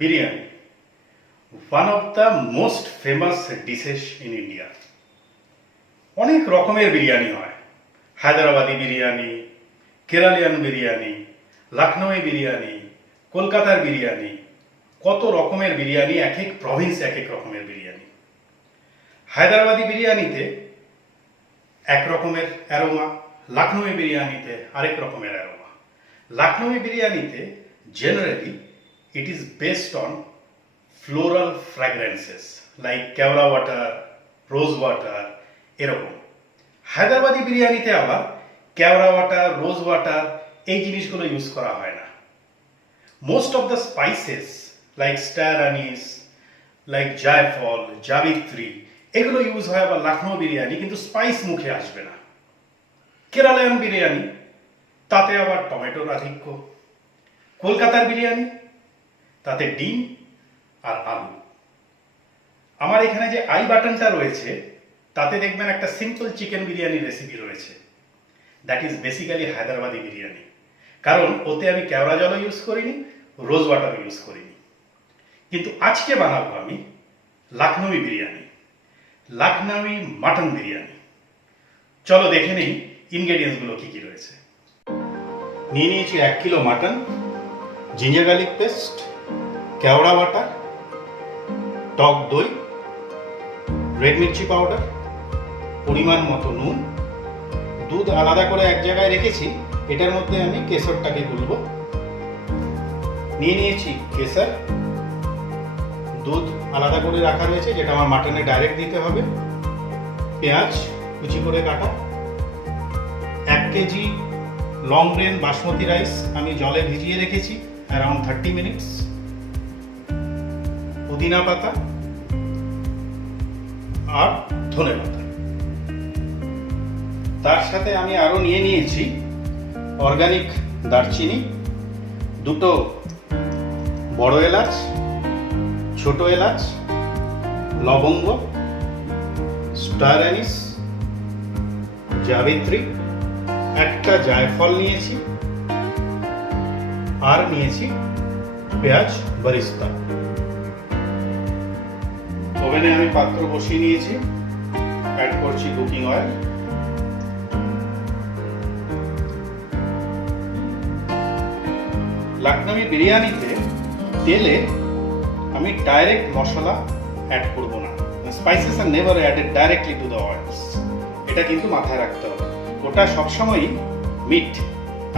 Biryani, one of the most famous dishes in India. অনেক রকমের বিরিয়ানি হয়। হায়দ্রাবাদি বিরিয়ানি, কেরালিয়ান বিরিয়ানি, লখনৌই বিরিয়ানি, কলকাতার বিরিয়ানি, কত রকমের বিরিয়ানি, এক এক প্রভিন্স এক এক রকমের বিরিয়ানি। হায়দ্রাবাদি বিরিয়ানিতে এক রকমের অ্যারোমা, লখনৌই বিরিয়ানিতে আরেক রকমের অ্যারোমা। লখনৌই বিরিয়ানিতে generally it is based on floral fragrances like কেওড়া ওয়াটার, রোজ ওয়াটার এরকম। হায়দ্রাবাদি বিরিয়ানিতে আবার কেওড়া ওয়াটার, রোজ ওয়াটার এই জিনিসগুলো ইউজ করা হয় না। Most of the spices like star anise, like জায়ফল, জাবিত্রী এগুলো ইউজ হয় আবার লখনৌ বিরিয়ানি, কিন্তু স্পাইস মুখে আসবে না। কেরালায়ান বিরিয়ানি তাতে আবার টমেটোর আধিক্য। কলকাতার বিরিয়ানি তাতে ডিম আর আলু। আমার এখানে যে আই বাটনটা রয়েছে তাতে দেখবেন একটা সিম্পল চিকেন বিরিয়ানির রেসিপি রয়েছে। That is basically Hyderabadi biryani, কারণ ওতে আমি কেওড়া জলও ইউজ করিনি, রোজ ওয়াটারও ইউজ করিনি। কিন্তু আজকে বানাবো আমি লখনৌই বিরিয়ানি, লখনৌই মাটন বিরিয়ানি। চলো দেখে নিই ইনগ্রেডিয়েন্টসগুলো কি কি রয়েছে। নিয়ে নিয়েছি 1 kilo mutton, ginger garlic paste, কেওড়া ওয়াটার, টক দই, রেড মির্চি পাউডার, পরিমাণ মতো নুন, দুধ আলাদা করে এক জায়গায় রেখেছি, এটার মধ্যে আমি কেশরটাকে গুলবো। নিয়ে নিয়েছি কেশর, দুধ আলাদা করে রাখা রয়েছে যেটা আমার মাটনে ডাইরেক্ট দিতে হবে। পেঁয়াজ কুচি করে কাটা, 1 KG long grain basmati rice আমি জলে ভিজিয়ে রেখেছি অ্যারাউন্ড 30 মিনিটস, পুদিনা পাতা আর ধনে পাতা। তার সাথে আমি আরো নিয়ে নিয়েছি অর্গানিক দারচিনি, 2টো বড় এলাচ, ছোট এলাচ, লবঙ্গ, স্টার অ্যানিস, জাবিত্রী, একটা জায়ফল নিয়েছি, আর নিয়েছি পেঁয়াজ বেরেস্তা। ওভেনে আমি পাত্র বসিয়ে নিয়েছি, অ্যাড করছি কুকিং অয়েল। লখনৌই বিরিয়ানিতে তেলে আমি ডাইরেক্ট মশলা অ্যাড করব না। Spices are never added directly to the oils, এটা কিন্তু মাথায় রাখতে হবে। ওটা সবসময়ই meat,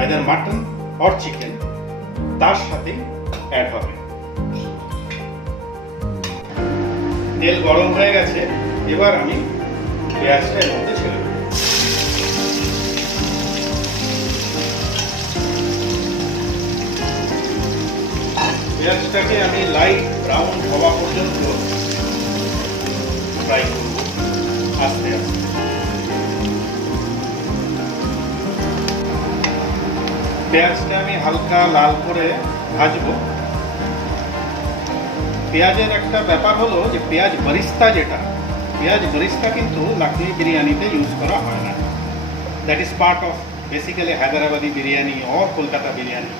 either mutton or chicken, তার সাথে অ্যাড হবে। তেল গরম হয়ে গেছে, এবার আমি পেঁয়াজটা এর মধ্যে ছেড়ে দেব। পেঁয়াজটাকে আমি লাইট ব্রাউন হওয়া পর্যন্ত ফ্রাই করব আস্তে আস্তে। পেঁয়াজটা আমি হালকা লাল করে ভাজবো। পেঁয়াজের একটা ব্যাপার হলো যে পেঁয়াজ বেরেস্তা, পেঁয়াজ বেরেস্তা কিন্তু লখনৌই বিরিয়ানিতে ইউজ করা হয় না। That is part of basically Hyderabadi biryani or Kolkata biryani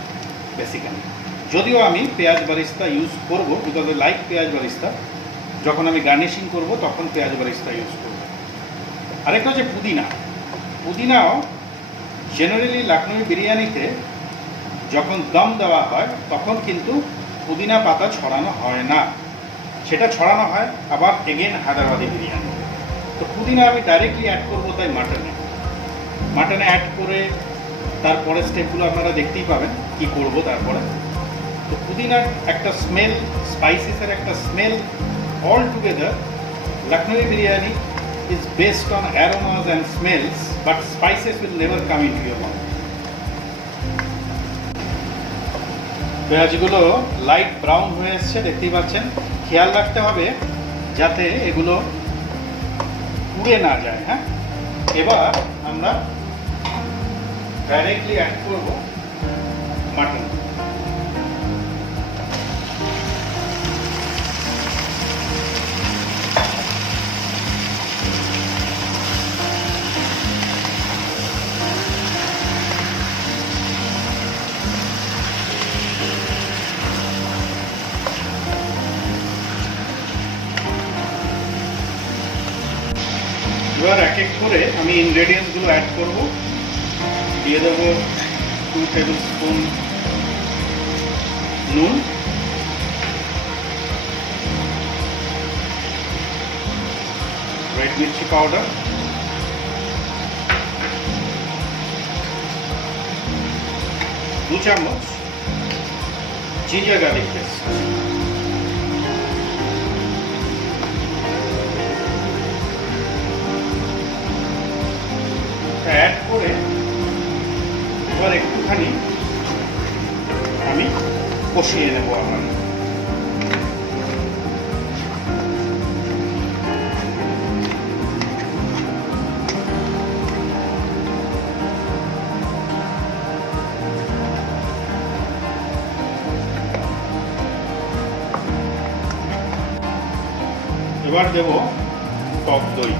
basically. যদিও আমি পেঁয়াজ বেরেস্তা ইউজ করব, বিকজ আই লাইক পেঁয়াজ বেরেস্তা, যখন আমি গার্নিশিং করব তখন পেঁয়াজ বেরেস্তা ইউজ করব। আরেকটা হচ্ছে পুদিনাও জেনারেলি লখনৌই বিরিয়ানিতে যখন দম দেওয়া হয় তখন কিন্তু পুদিনা পাতা ছড়ানো হয় না, সেটা ছড়ানো হয় আবার এগেন হায়দ্রাবাদি বিরিয়ানি। তো পুদিনা আমি ডাইরেক্টলি অ্যাড করবো তাই মাটনে অ্যাড করে তারপরে স্টেপগুলো আপনারা দেখতেই পাবেন কি করব তারপরে। তো পুদিনার একটা স্মেল, স্পাইসেসের একটা smell, all together Lucknowi biryani is based on aromas and smells, but spices will never come into your mouth. পেঁয়াজগুলো লাইট ব্রাউন হয়ে এসছে, দেখতেই পাচ্ছেন। খেয়াল রাখতে হবে যাতে এগুলো পুড়ে না যায়। হ্যাঁ, এবার আমরা ডাইরেক্টলি অ্যাড করব মাটন। এবার এক এক করে আমি ইনগ্রেডিয়েন্টসগুলো অ্যাড করব। দিয়ে দেবো 2 টেবিল স্পুন নুন, রেড মির্চি পাউডার, 2 চামচ জিঞ্জার গার্লিক পেস্ট, অ্যাড করে এবার একটুখানি আমি কষিয়ে নেব। আমার এবার দেব টক দই,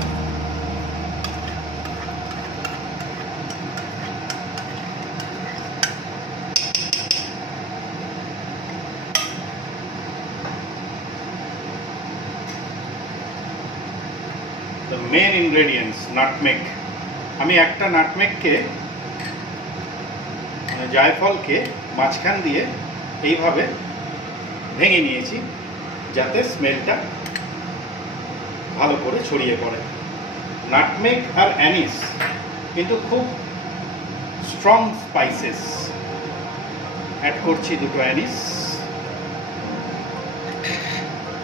মেন ইনগ্রেডিয়েন্টস নাটমেগ। আমি একটা নাটমেগকে জায়ফলকে মাঝখান দিয়ে এইভাবে ভেঙে নিয়েছি যাতে স্মেলটা ভালো করে ছড়িয়ে পড়ে। নাটমেগ আর অ্যানিস কিন্তু খুব স্ট্রং স্পাইসেস। অ্যাড করছি 2 অ্যানিস,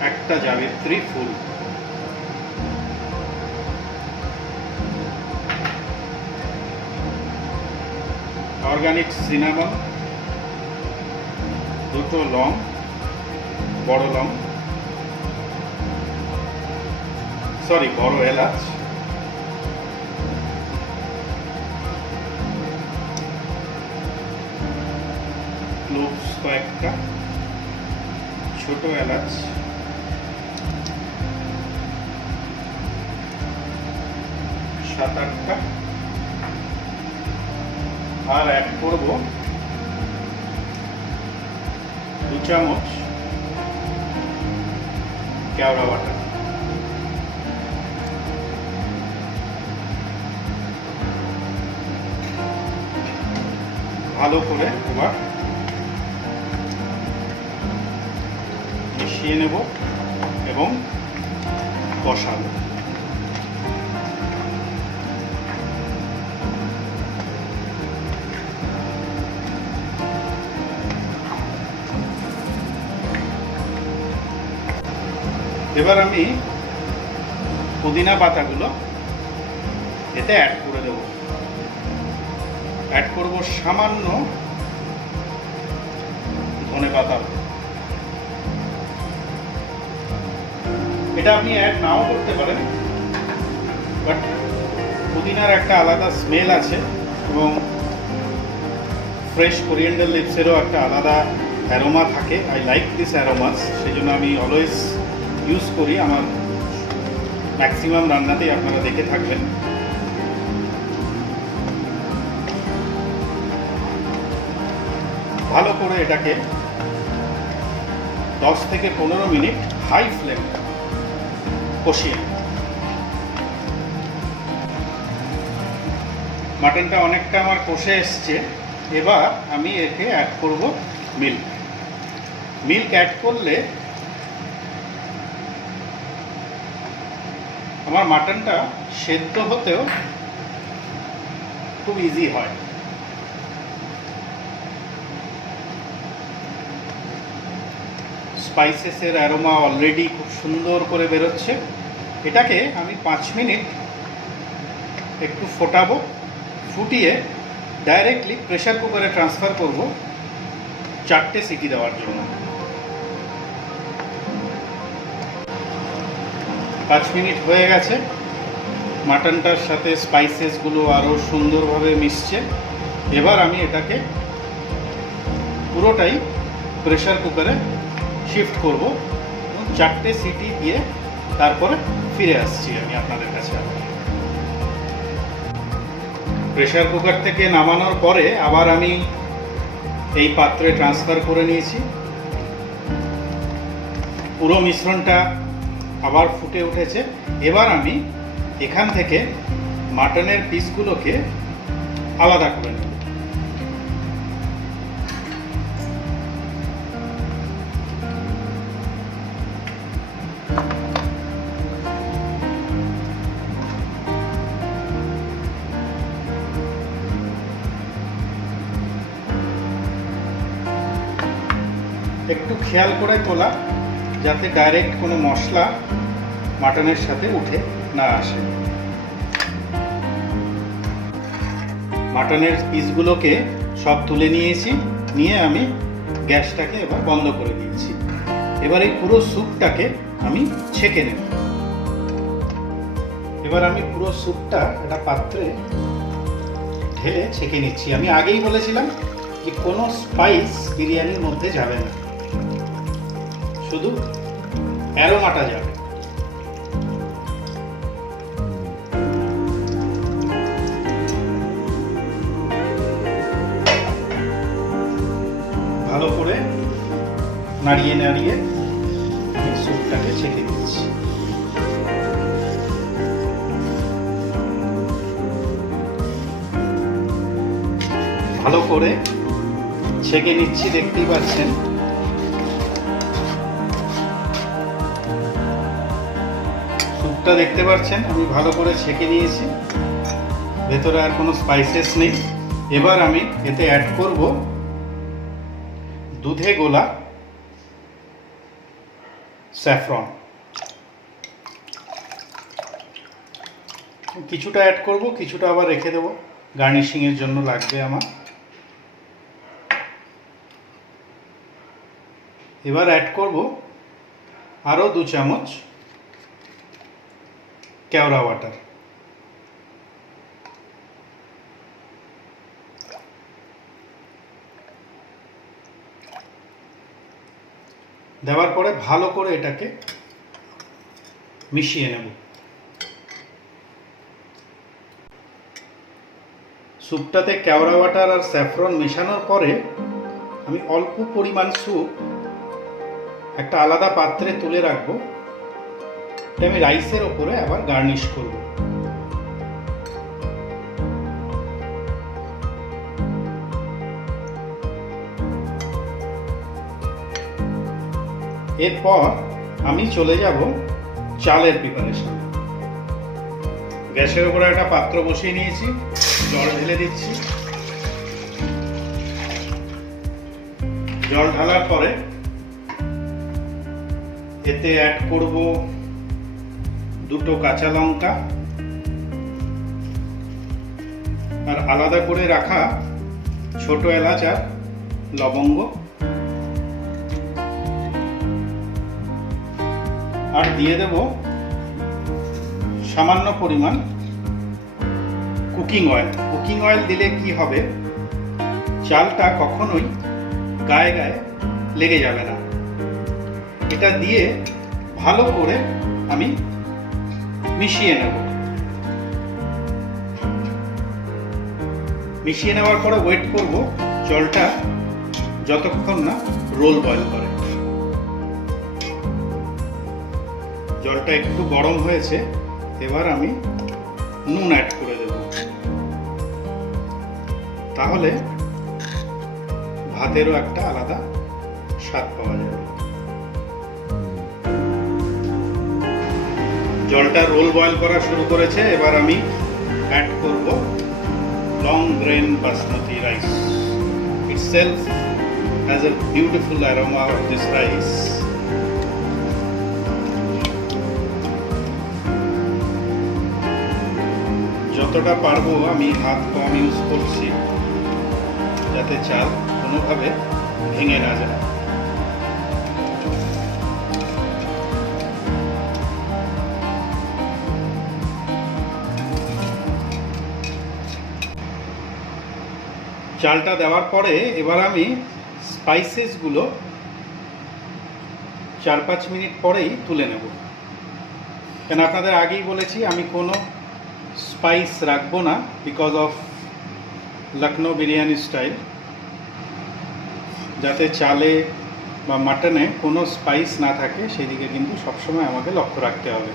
একটা জাবিত্রী ফুল, অর্গানিক সিনামন, 2 লং, বড় এলাচ, ক্লোভস কয়েকটা, ছোট এলাচ, 7-8টা, আর অ্যাড করব 2 চামচ কেওড়া বাটা। ভালো করে এবার মিশিয়ে নেব এবং কষাবো। এবার আমি পুদিনা পাতাগুলো এতে অ্যাড করে দেব। অ্যাড করব সামান্য ধনেপাতা। এটা আপনি অ্যাড নাও করতে পারেন, বাট পুদিনার একটা আলাদা স্মেল আছে এবং ফ্রেশ কোরিয়েন্ডার লিভসেরও একটা আলাদা অ্যারোমা থাকে। আই লাইক দিস অ্যারোমাস, সেই জন্য আমি অলওয়েজ ইউজ করি। আমার ম্যাক্সিমাম রান্নাতেই আপনারা দেখে থাকবেন। ভালো করে এটাকে 10 থেকে 15 মিনিট হাই ফ্লেম কষিয়ে। মাটনটা অনেকটা আমার কষে এসছে। এবার আমি একে অ্যাড করব মিল্ক। মিল্ক অ্যাড করলে আমার মাটনটা সেদ্ধ হতেও খুব ইজি হয়। স্পাইসেসের অ্যারোমা অলরেডি খুব সুন্দর করে বেরোচ্ছে। এটাকে আমি 5 মিনিট একটু ফোটাবো। ফুটিয়ে ডাইরেক্টলি প্রেসার কুকারে ট্রান্সফার করব 4টে সিটি দেওয়ার জন্য। 5 মিনিট হয়ে গেছে। মাটনটার সাথে স্পাইসেসগুলো আরও সুন্দরভাবে মিশছে। এবার আমি এটাকে পুরোটাই প্রেসার কুকারে শিফট করব এবং 4টে সিটি দিয়ে তারপরে ফিরে আসছি আমি আপনাদের কাছে। প্রেসার কুকার থেকে নামানোর পরে আবার আমি এই পাত্রে ট্রান্সফার করে নিয়েছি। পুরো মিশ্রণটা আবার ফুটে উঠেছে। এবার আমি এখান থেকে মাটনের পিসগুলোকে আলাদা করে নেব। একটু খেয়াল করে তোলা যাতে ডাইরেক্ট কোনো মশলা মাটনের সাথে উঠে না আসে। মাটনের পিসগুলোকে সব তুলে নিয়েছি, নিয়ে আমি গ্যাসটাকে এবার বন্ধ করে দিয়েছি। এবার এই পুরো স্যুপটাকে আমি ছেঁকে নেব। এবার আমি পুরো স্যুপটা একটা পাত্রে ঢেলে ছেঁকে নিচ্ছি। আমি আগেই বলেছিলাম যে কোনো স্পাইস বিরিয়ানির মধ্যে যাবে না, শুধু অ্যারোমাটা যাবে। ভালো করে নাড়িয়ে নাড়িয়ে আমি স্যুপটাকে ছেঁকে দিচ্ছি। ভালো করে ছেঁকে নিচ্ছি, দেখতেই পাচ্ছেন। স্যুপটা দেখতে পাচ্ছেন আমি ভালো করে ছেঁকে নিয়েছি, ভেতরে আর কোনো স্পাইসেস নেই। এবার আমি এতে অ্যাড করব দুধে গোলা স্যাফরন। কিছুটা অ্যাড করব, কিছুটা আবার রেখে দেবো, গার্নিশিংয়ের জন্য লাগবে আমার। এবার অ্যাড করব আরও 2 চামচ কেওড়া ওয়াটার। দেওয়ার পরে ভালো করে এটাকে মিশিয়ে নেব। স্যুপটাতে কেওড়া ওয়াটার আর স্যাফরন মেশানোর পরে আমি অল্প পরিমাণ স্যুপ একটা আলাদা পাত্রে তুলে রাখবো। এটা আমি রাইসের ওপরে আবার গার্নিশ করব। এরপর আমি চলে যাব চালের প্রিপারেশন। গ্যাসের উপরে একটা পাত্র বসিয়ে নিয়েছি, জল ঢেলে দিচ্ছি। জল ঢালার পরে এতে অ্যাড করব 2 কাঁচা লঙ্কা আর আলাদা করে রাখা ছোট এলাচ আর লবঙ্গ, আর দিয়ে দেব সামান্য পরিমাণ কুকিং অয়েল। কুকিং অয়েল দিলে কি হবে, চালটা কখনোই গায়ে গায়ে লেগে যাবে না। এটা দিয়ে ভালো করে আমি মিশিয়ে নেব। মিশিয়ে নেওয়ার পরে ওয়েট করব জলটা যতক্ষণ না রোল বয়েল করে। জলটা একটু গরম হয়েছে, এবার আমি নুন অ্যাড করে দেব। তাহলে ভাতেরও একটা আলাদা স্বাদ পাওয়া যাবে। জলটা রোল বয়েল করা শুরু করেছে, এবার আমি অ্যাড করব long grain basmati rice. Itself has a beautiful aroma of this rice. যতটা পারবো আমি হাত কম ইউজ করছি, যাতে চাল কোনোভাবে ভেঙে না যায়। চালটা দেওয়ার পরে এবার আমি স্পাইসেসগুলো 4-5 মিনিট পরেই তুলে নেব। কেন আপনাদের আগেই বলেছি আমি কোনো স্পাইস রাখবো না, because of Lucknow biryani style, যাতে চালে বা মাটনে কোনো স্পাইস না থাকে সেদিকে কিন্তু সবসময় আমাকে লক্ষ্য রাখতে হবে।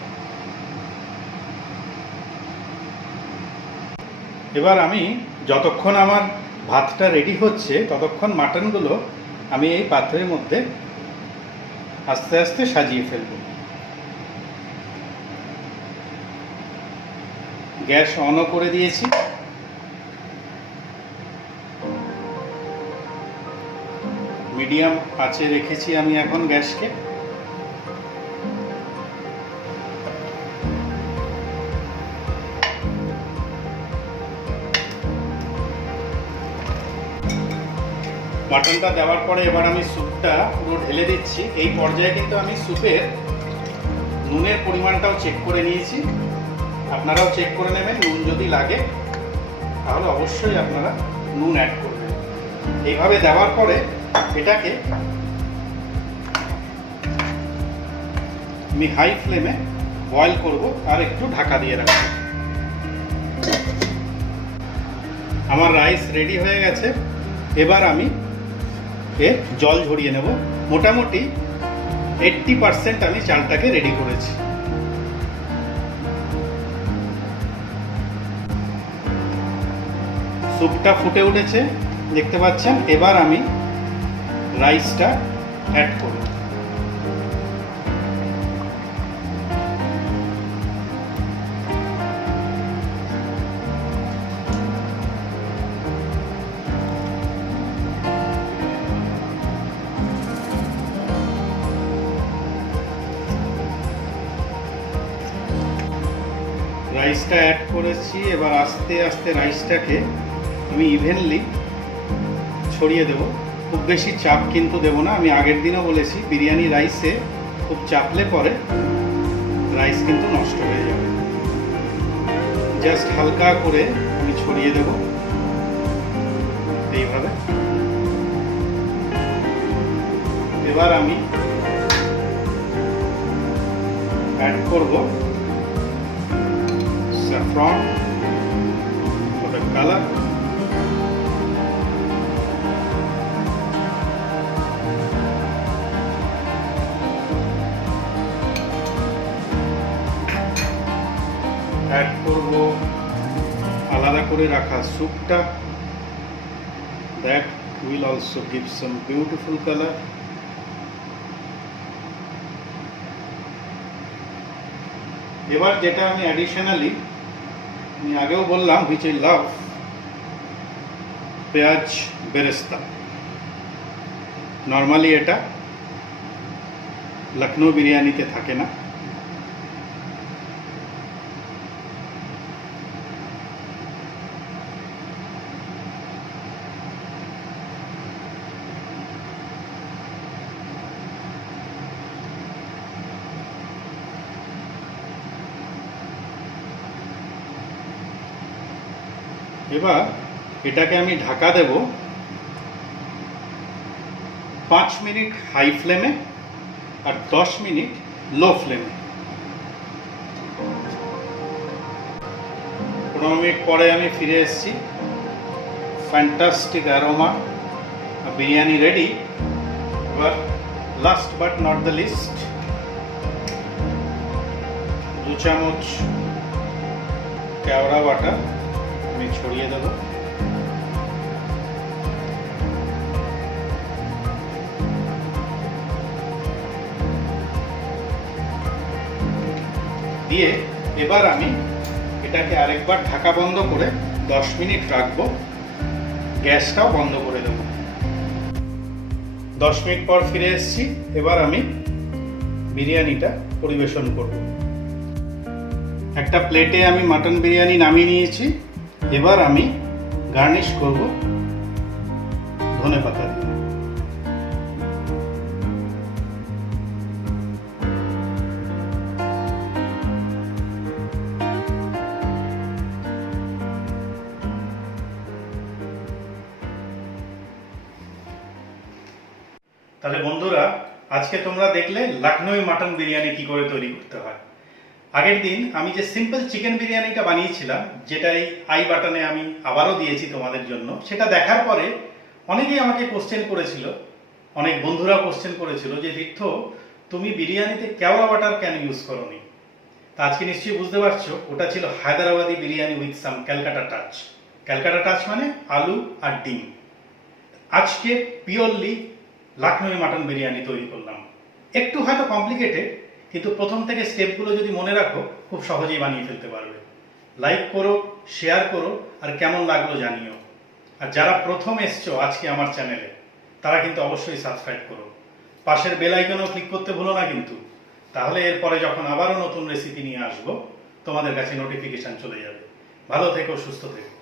এবার আমি যতক্ষণ আমার ভাতটা রেডি হচ্ছে ততক্ষণ মাটনগুলো আমি এই পাত্রের মধ্যে আস্তে আস্তে সাজিয়ে ফেলব। গ্যাস অনও করে দিয়েছি। মিডিয়াম আঁচে রেখেছি আমি এখন গ্যাসকে। মাটনটা দেওয়ার পরে এবার আমি স্যুপটা পুরো ঢেলে দিচ্ছি। এই পর্যায়ে কিন্তু আমি স্যুপের নুনের পরিমাণটাও চেক করে নিয়েছি। আপনারাও চেক করে নেবেন, নুন যদি লাগে তাহলে অবশ্যই আপনারা নুন অ্যাড করবেন। এইভাবে দেওয়ার পরে এটাকে আমি হাই ফ্লেমে বয়েল করব আর একটু ঢাকা দিয়ে রাখবো। আমার রাইস রেডি হয়ে গেছে। এবার আমি জল ঝরিয়ে নেব। মোটামুটি 80% আমি চালটাকে রেডি করেছি। স্যুপটা ফুটে উঠেছে দেখতে পাচ্ছেন। এবার আমি রাইসটা অ্যাড করব। রাইসটা অ্যাড করেছি। এবার আস্তে আস্তে রাইসটাকে আমি ইভেনলি ছড়িয়ে দেব। খুব বেশি চাপ কিন্তু দেব না। আমি আগের দিনও বলেছি বিরিয়ানি রাইসে খুব চাপলে পরে রাইস কিন্তু নষ্ট হয়ে যাবে। জাস্ট হালকা করে আমি ছড়িয়ে দেব এইভাবে। এবার আমি অ্যাড করব saffron for the color, add করব আলাদা করে রাখা স্যুপটা। that will also give some beautiful color. এবার যেটা আমি অ্যাডিশনালি আমি আগেও বললাম which I love, পেঁয়াজ বেরেস্তা। নর্মালি এটা লখনৌ বিরিয়ানিতে থাকে না। এবার এটাকে আমি ঢাকা দেব 5 মিনিট হাই ফ্লেমে আর 10 মিনিট লো ফ্লেমে। 15 মিনিট পরে আমি ফিরে এসেছি। Fantastic aroma, biryani ready. এবার last but not the least 2 চামচ কেওড়া বাটার আমি ছড়িয়ে দেব। দিয়ে এবার আমি এটাকে আরেকবার ঢাকা বন্ধ করে 10 মিনিট রাখবো। গ্যাসটাও বন্ধ করে দেব। 10 মিনিট পর ফিরে এসেছি। এবার আমি বিরিয়ানিটা পরিবেশন করব। একটা প্লেটে আমি মাটন বিরিয়ানি নামিয়ে নিয়েছি। এবার আমি গার্নিশ করব ধনেপাতা দিয়ে। তাহলে বন্ধুরা, আজকে তোমরা দেখলে লখনৌ মাটন বিরিয়ানি কি করে তৈরি করতে হয়। আগের দিন আমি যে সিম্পল চিকেন বিরিয়ানিটা বানিয়েছিলাম, যেটা এই আই বাটনে আমি আবারও দিয়েছি তোমাদের জন্য, সেটা দেখার পরে অনেকেই আমাকে কোশ্চেন করেছিল, অনেক বন্ধুরা কোশ্চেন করেছিল যে তীর্থ, তুমি বিরিয়ানিতে কেওড়া বাটার কেন ইউজ করোনি। তা আজকে নিশ্চয়ই বুঝতে পারছো, ওটা ছিল Hyderabadi biryani with some Calcutta touch. Calcutta touch মানে আলু আর ডিম। আজকে পিওরলি লখনৌই মাটন বিরিয়ানি তৈরি করলাম। একটু হয়তো কমপ্লিকেটেড, কিন্তু প্রথম থেকে স্টেপগুলো যদি মনে রাখো খুব সহজেই বানিয়ে ফেলতে পারবে। লাইক করো, শেয়ার করো, আর কেমন লাগলো জানিও। আর যারা প্রথম এসছো আজকে আমার চ্যানেলে, তারা কিন্তু অবশ্যই সাবস্ক্রাইব করো। পাশের বেল আইকনেও ক্লিক করতে ভুলো না কিন্তু, তাহলে এরপরে যখন আবারও নতুন রেসিপি নিয়ে আসবো তোমাদের কাছে নোটিফিকেশন চলে যাবে। ভালো থেকো, সুস্থ থেকো।